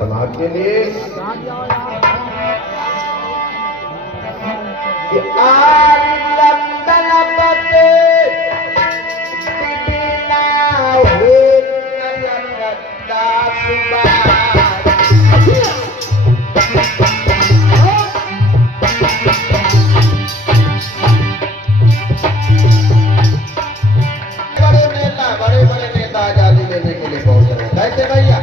समाज के लिए कि आज लंदन बसे बिना हो लंदन सुबह बड़े नेता आजादी लेने के लिए पहुंच रहे हैं। कैसे भैया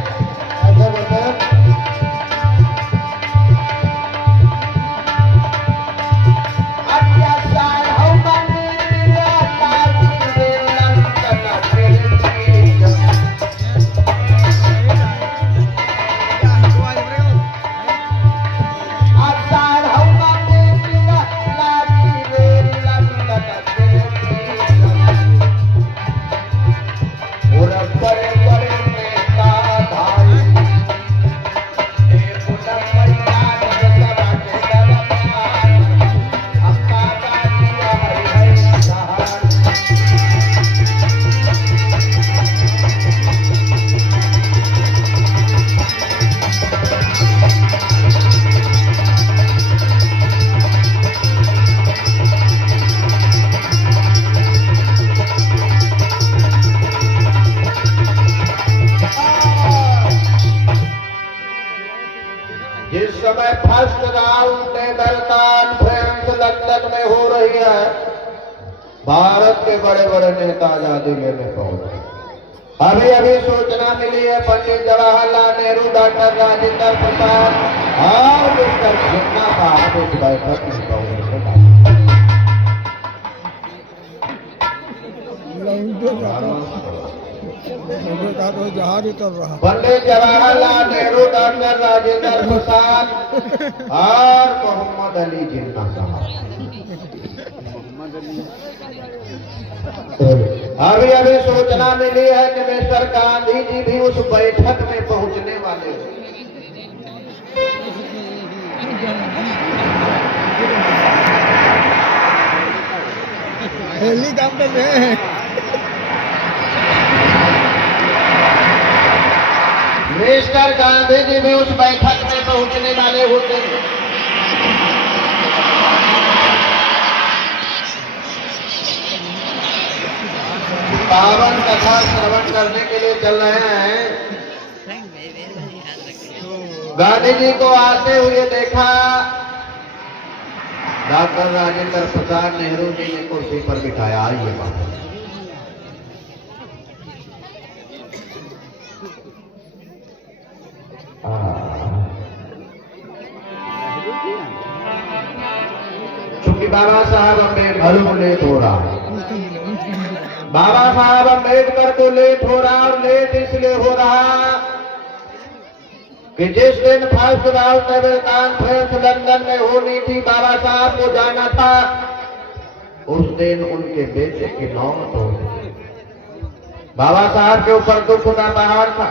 जिस समय first round table conference London में हो रही है, भारत के बड़े बड़े नेता आजादी लेने पहुंचे। अभी अभी सूचना मिली है पंडित जवाहरलाल नेहरू, डॉक्टर राजेंद्र प्रसाद और मिस्टर जिन्ना साहब इस बैठक में पहुंचे। जहाज उतर रहा पंडित जवाहरलाल नेहरू, डॉक्टर राजेंद्र प्रसाद और मोहम्मद अली जिन्ना साहब। अभी अभी सूचना मिली है कि मिस्टर गांधी जी भी उस बैठक में पहुंचने वाले हैं। हेलीकॉप्टर में मिस्टर गांधी जी भी उस बैठक में पहुंचने वाले होते हैं। पावन कथा श्रवण करने के लिए चल रहे हैं। गांधी जी को आते हुए देखा, डॉक्टर राजेंद्र प्रसाद नेहरू जी ने कुर्सी पर बिठाया। आइए बाबा। चूंकि बाबा साहब अम्बेडकर को लेट हो रहा, बाबा साहब अम्बेडकर को लेट हो रहा, और लेट इसलिए हो रहा कि जिस दिन first round table conference London में होनी थी, बाबा साहब को जाना था, उस दिन उनके बेटे की मौत हो गई। बाबा साहब के ऊपर दुख का पहाड़ था।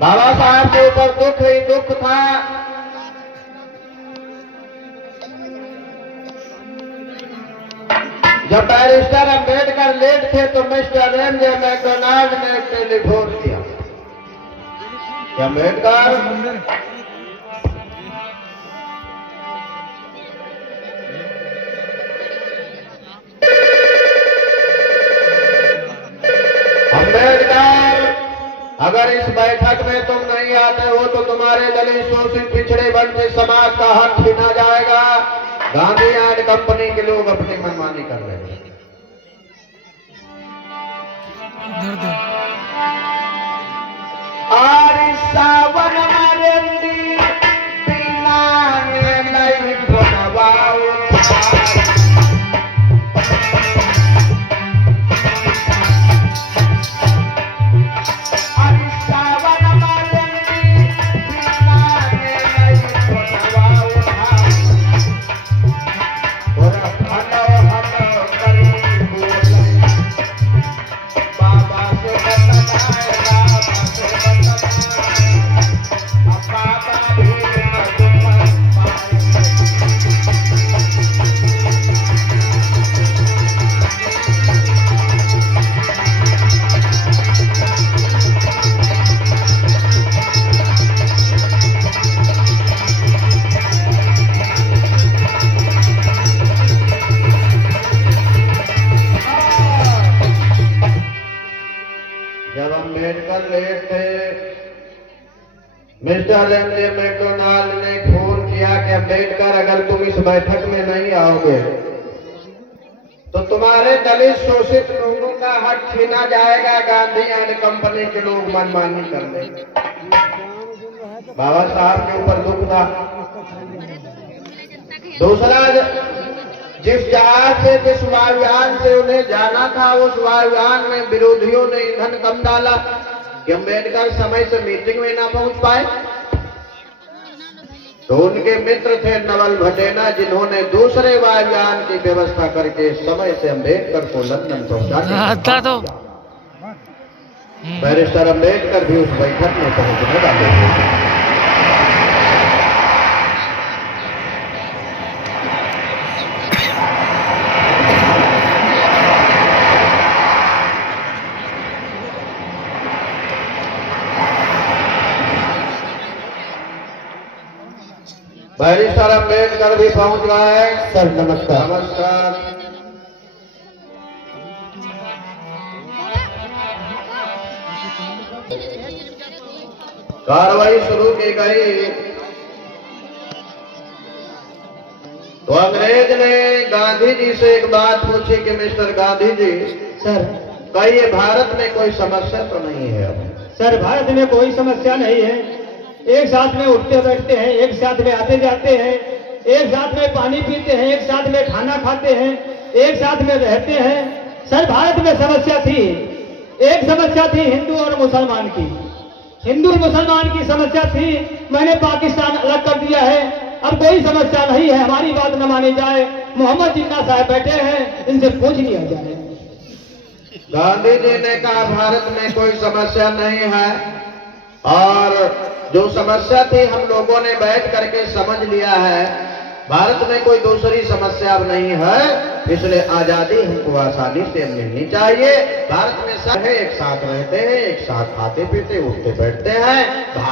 बाबा साहब के ऊपर दुख ही दुख था। जब बैरिस्टर अम्बेडकर लेट थे तो मिस्टर एम.जे. मैकडोनाल्ड ने टेलीफोन किया कि अम्बेडकर अगर इस बैठक में तुम नहीं आते हो तो तुम्हारे दलित शोषित पिछड़े वंचित समाज का हक छीना जाएगा। गांधी एंड कंपनी के लोग अपनी मनमानी कर रहे हैं। सावन मरंदी बिना नहीं बनवाओ बाबा से लिंकन लेट थे। मिस्टर एमजे मैकडोनाल्ड ने फोन किया कि अम्बेडकर अगर तुम इस बैठक में नहीं आओगे तो तुम्हारे दलित शोषित लोगों का हक छीना जाएगा, गांधी एंड कंपनी के लोग मनमानी कर लेंगे। बाबा साहब के ऊपर दुख था। दूसरा, जिस जहाज से जिस वायुयान से उन्हें जाना था उस वायुयान में विरोधियों ने ईंधन कम डाला कि अम्बेडकर समय से मीटिंग में ना पहुंच पाए। तो उनके मित्र थे नवल भटेना, जिन्होंने दूसरे वायुयान की व्यवस्था करके समय से अम्बेडकर को लंदन पहुंचा दिया। बैरिस्टर अम्बेडकर भी उस बैठक में पहुंचने वाले थे। बैरिस्टर अम्बेडकर भी पहुंच गए। सर नमस्कार। नमस्कार। कार्रवाई शुरू की गई तो अंग्रेज ने गांधी जी से एक बात पूछी कि मिस्टर गांधी जी, सर कहीं ये भारत में कोई समस्या तो नहीं है? सर भारत में कोई समस्या नहीं है। एक साथ में उठते बैठते हैं, एक साथ में आते जाते हैं, एक साथ में पानी पीते हैं, एक साथ में खाना खाते हैं, एक साथ में रहते हैं। सर भारत में समस्या थी, एक समस्या थी हिंदू और मुसलमान की। हिंदू मुसलमान की समस्या थी, मैंने पाकिस्तान अलग कर दिया है। अब कोई समस्या नहीं है, हमारी बात न मानी जाए। मोहम्मद जिन्ना साहब बैठे हैं, इनसे पूछ लिया जाए। गांधी जी ने कहा भारत में कोई समस्या नहीं है, और जो समस्या थी हम लोगों ने बैठ करके समझ लिया है। भारत में कोई दूसरी समस्या अब नहीं है, इसलिए आजादी हमको आसानी से मिलनी चाहिए। भारत में सब है, एक साथ रहते हैं, एक साथ खाते पीते उठते बैठते हैं,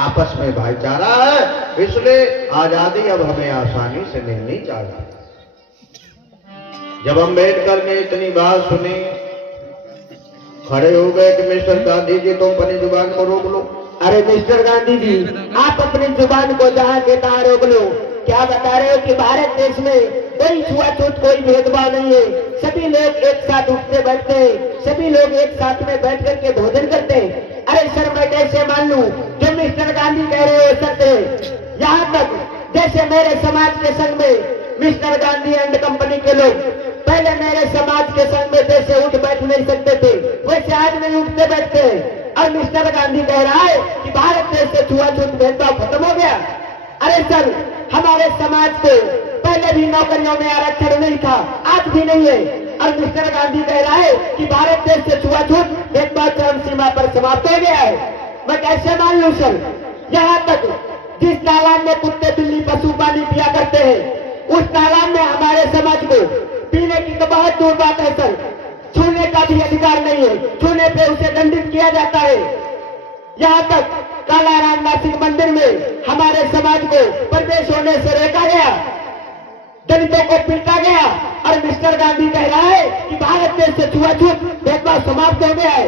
आपस में भाईचारा है, इसलिए आजादी अब हमें आसानी से मिलनी चाहिए। जब अम्बेडकर ने इतनी बात सुनी, खड़े हो गए कि मिस्टर गांधी जी तुम अपनी जुबान को रोक लो। अरे मिस्टर गांधी जी, आप अपनी जुबान को जहाँ के तहाँ रोक लो। क्या बता रहे हो कि भारत देश में कोई छुआछूत कोई भेदभाव नहीं है, सभी लोग एक साथ उठते बैठते हैं, सभी लोग एक साथ में बैठ करके भोजन करते हैं। अरे सर मैं कैसे मान लूं जो मिस्टर गांधी कह रहे हो सत्य है। यहाँ तक जैसे मेरे समाज के संग में मिस्टर गांधी एंड कंपनी के लोग पहले मेरे समाज के संग में जैसे उठ बैठ नहीं सकते थे, वैसे आज नहीं उठते बैठते। और मिस्टर गांधी कह रहा है कि भारत देश से छुआछूत भेदभाव खत्म हो गया। अरे सर हमारे समाज को पहले भी नौकरियों में आरक्षण नहीं था, आज भी नहीं है। और मिस्टर गांधी कह रहा है कि भारत देश से छुआछूत भेदभाव चरम सीमा पर समाप्त हो गया है। मैं कैसे मान लूं सर? यहाँ तक जिस तालाब में कुत्ते बिल्ली पशु पानी पिया करते हैं, उस तालाब में हमारे समाज को पीने की तो बहुत दूर बात है सर, छूने का भी अधिकार नहीं है, छूने पे उसे दंडित किया जाता है। यहाँ तक कालाराम नासिक मंदिर में हमारे समाज को प्रवेश होने से रोका गया, दलितों को पीटा गया। और मिस्टर गांधी कह रहा है कि भारत देश से छुआछूत भेदभाव समाप्त हो गया है।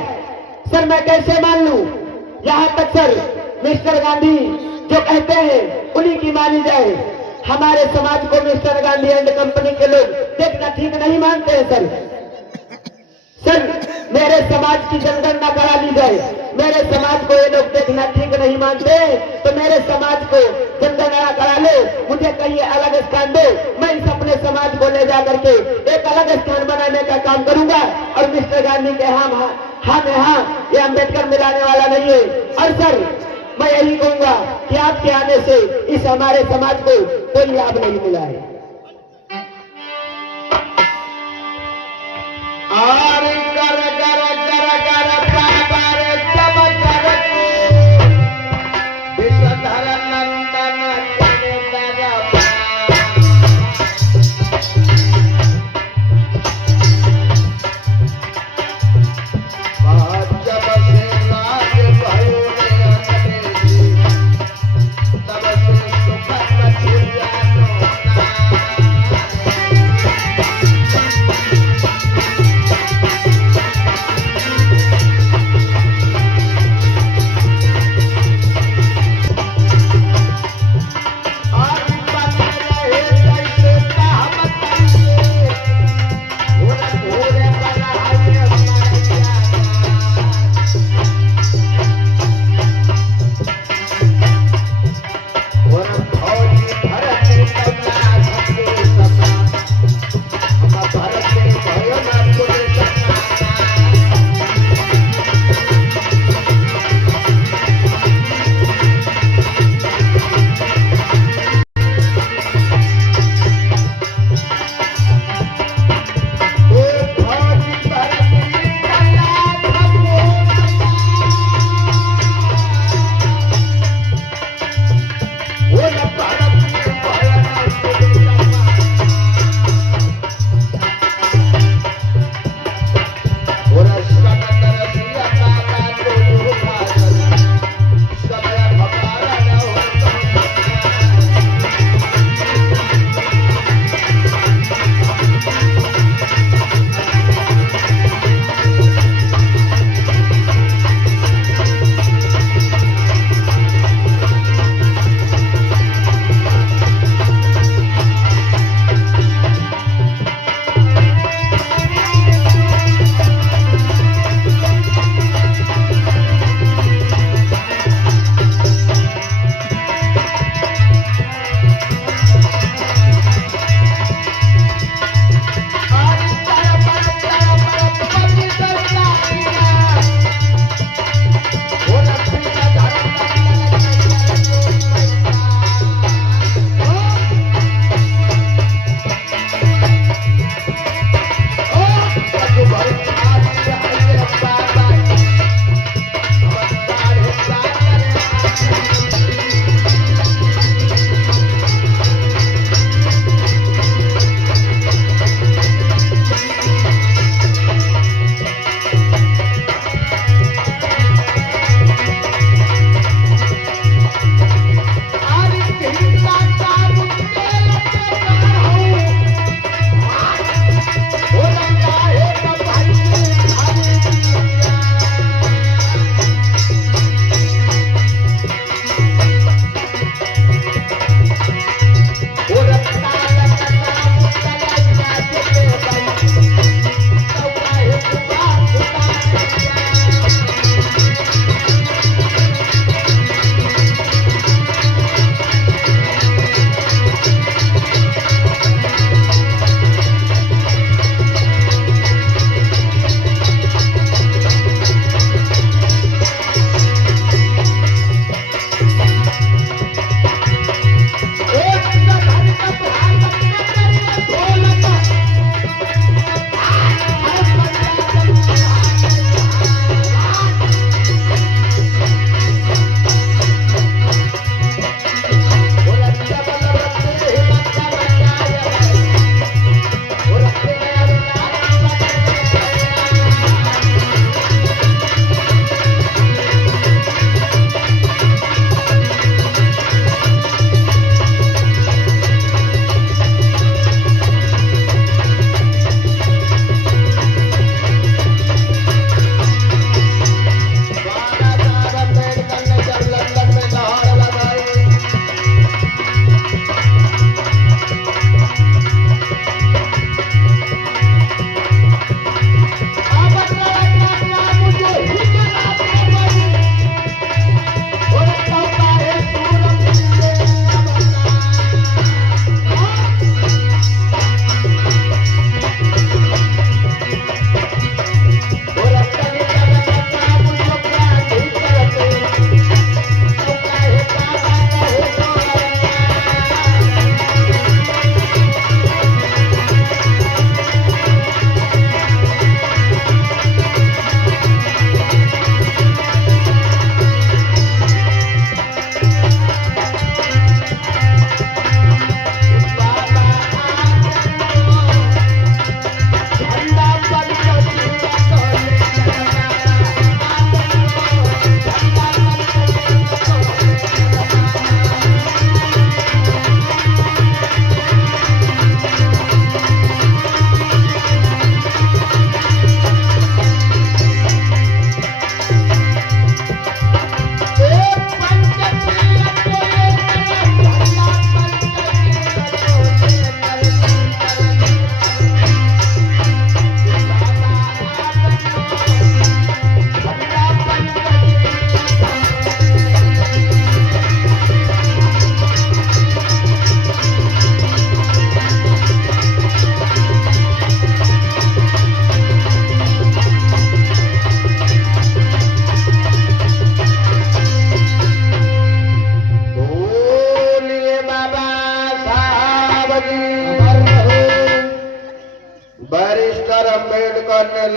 सर मैं कैसे मान लूं? यहाँ तक सर मिस्टर गांधी जो कहते हैं उन्हीं की मानी जाए। हमारे समाज को मिस्टर गांधी एंड कंपनी के लोग देखना ठीक नहीं मानते हैं सर। सर मेरे समाज की जनगणना करा ली जाए, मेरे समाज को ये लोग देखना ठीक नहीं मानते, तो मेरे समाज को जनगणना करा ले, मुझे कहीं अलग स्थान दो, मैं इस अपने समाज को ले जाकर के एक अलग स्थान बनाने का काम करूंगा। और मिस्टर गांधी के हाँ ये अम्बेडकर मिलाने वाला नहीं है। और सर मैं यही कहूंगा कि आपके आने से इस हमारे समाज को कोई लाभ नहीं मिला है। और कर कर कर कर पापर जब कर विषधर नंदन जब से राज भयो तब से सुख कछुआ नो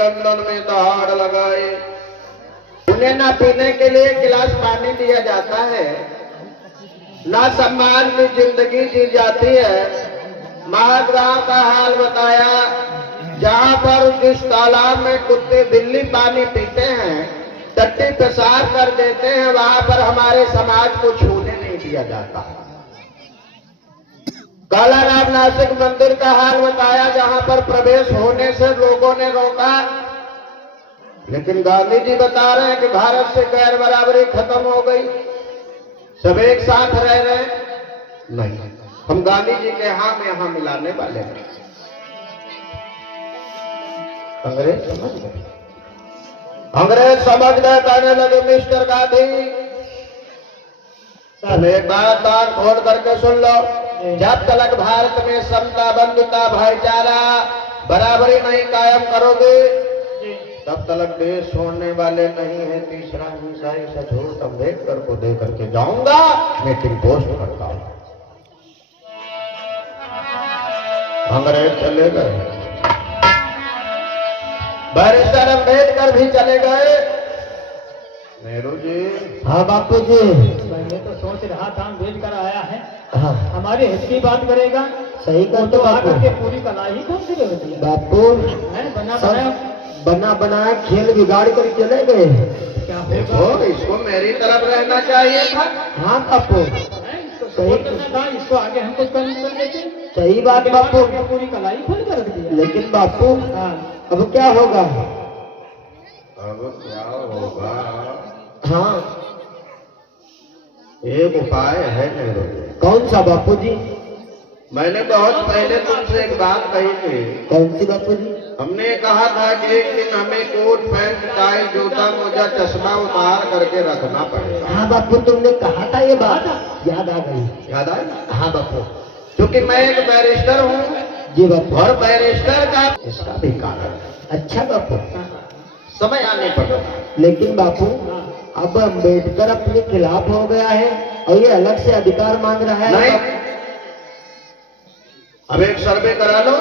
लंदन में दहाड़ लगाए। उन्हें ना पीने के लिए गिलास पानी दिया जाता है, ना सम्मान की जिंदगी जी जाती है। महागांव का हाल बताया, जहां पर जिस तालाब में कुत्ते बिल्ली पानी पीते हैं, टट्टी पेशाब कर देते हैं, वहां पर हमारे समाज को छूने नहीं दिया जाता। कालाराम नासिक मंदिर का हाल बताया, जहां पर प्रवेश होने से लोगों ने रोका, लेकिन गांधी जी बता रहे हैं कि भारत से गैर बराबरी खत्म हो गई, सब एक साथ रह रहे हैं। नहीं, हम गांधी जी के हाँ में हाँ मिलाने वाले हैं। अंग्रेज समझ गए, अंग्रेज समझ गए, कहने लगे मिस्टर गांधी सब एक बात खोल करके सुन लो, जब तक भारत में समता बंधुता भाईचारा बराबरी नहीं कायम करोगे, तब तक देश छोड़ने वाले नहीं है। तीसरा हिंसा झूठ अम्बेडकर को दे करके जाऊंगा, मीटिंग पोस्ट करता हूं। अंग्रेज चले गए, बैरिस्टर अम्बेडकर भी चले गए। नेहरू जी, हाँ बापू जी, मैं तो सोच रहा था अम्बेडकर आया है, हाँ हमारे हित की बात करेगा। सही वो कहते तो बापू। आकर के पूरी कलाई ही कौन सी होती है बापू बना सब बनाया बना बनाया खेल बिगाड़ कर चले गए। क्या देखो होगा? इसको मेरी तरफ रहना चाहिए था। हाँ बापू, हैं, इसको सपोर्ट करना था, इसको आगे हम कुछ कर देते। सही बात इसके बाद बापू। हमने पूरी कलाई खोल कर रख दिया। लेकिन बापू हाँ, अब क्या होगा? अब क्या होगा? हाँ एक उपाय है नेहरू जी। कौन सा बापू जी? मैंने बहुत पहले तुमसे एक बात कही थी। कौन सी बापू जी? हमने कहा था कि एक दिन हमें कोट पैंट टाई जूता मोजा चश्मा उतार करके रखना पड़ेगा। हाँ बापू, तुमने कहा था ये बात, याद आ गई। याद आई? हाँ बापू। क्योंकि मैं एक बैरिस्टर हूँ जी बापू। और बैरिस्टर का इसका भी कारण है। अच्छा बापू, समय आने पर लेकिन बापू अब अम्बेडकर अपने खिलाफ हो गया है और ये अलग से अधिकार मांग रहा है। नहीं, अब एक सर्वे करा लो।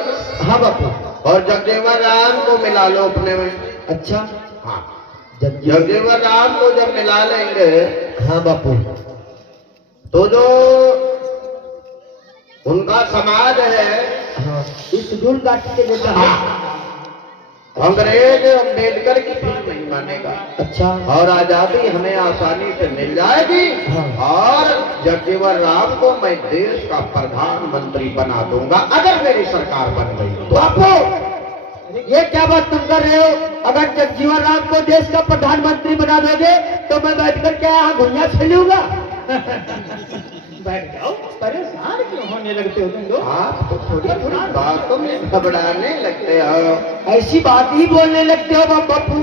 हाँ बापू। और जगजीवन राम को मिला लो अपने में। अच्छा, हाँ, जब जगजीवन राम को जब मिला लेंगे हाँ बापू, तो जो उनका समाज है, हाँ इस शेड्यूल कास्ट के जैसा है। अंग्रेज अम्बेडकर की भी नहीं मानेगा। अच्छा, और आजादी हमें आसानी से मिल जाएगी। हाँ। और जगजीवन राम को मैं देश का प्रधानमंत्री बना दूंगा अगर मेरी सरकार बन गई तो। बापू ये क्या बात तुम कर रहे हो? अगर जगजीवन राम को देश का प्रधानमंत्री बना दोगे तो मैं बैठकर क्या यहाँ घुइयां खेलूंगा? बैठ जाओ, परेशान क्यों होने लगते हो तुम लोग? आप तो थोड़ी थोड़ी बातों में घबराने लगते हो। ऐसी बात ही बोलने लगते हो बापू।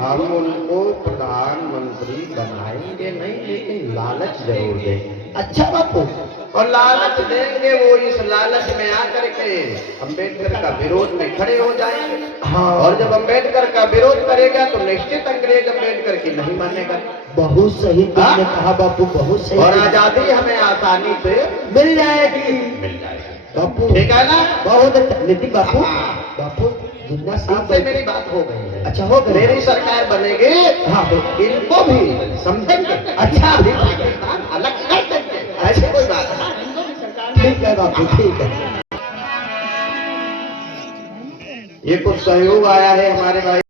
हम उनको प्रधानमंत्री बनाएंगे नहीं, लेकिन लालच जरूर देंगे। अच्छा बापू, और लालच देंगे, वो इस लालच में आकर के अम्बेडकर का विरोध में खड़े हो जाएंगे। हाँ। और जब अम्बेडकर का विरोध करेगा तो निश्चित अंग्रेज अम्बेडकर की नहीं मानेगा। बहुत सही तुमने हाँ? कहा बापू, बहुत सही। और आजादी हमें आसानी से मिल जाएगी मिल जाएगी। बापू। ठीक है ना? बहुत अच्छा। लेकिन बापू, हाँ। बापू जितना आपसे सीख मेरी बात हो गई है। अच्छा हो गई। मेरी सरकार बनेगी। हाँ। इनको भी समझेंगे। अच्छा, अभी पाकिस्तान अलग कर देंगे, ऐसी कोई बात नहीं। ठीक है बापू, ठीक है। ये कुछ सहयोग आया है हमारे भाई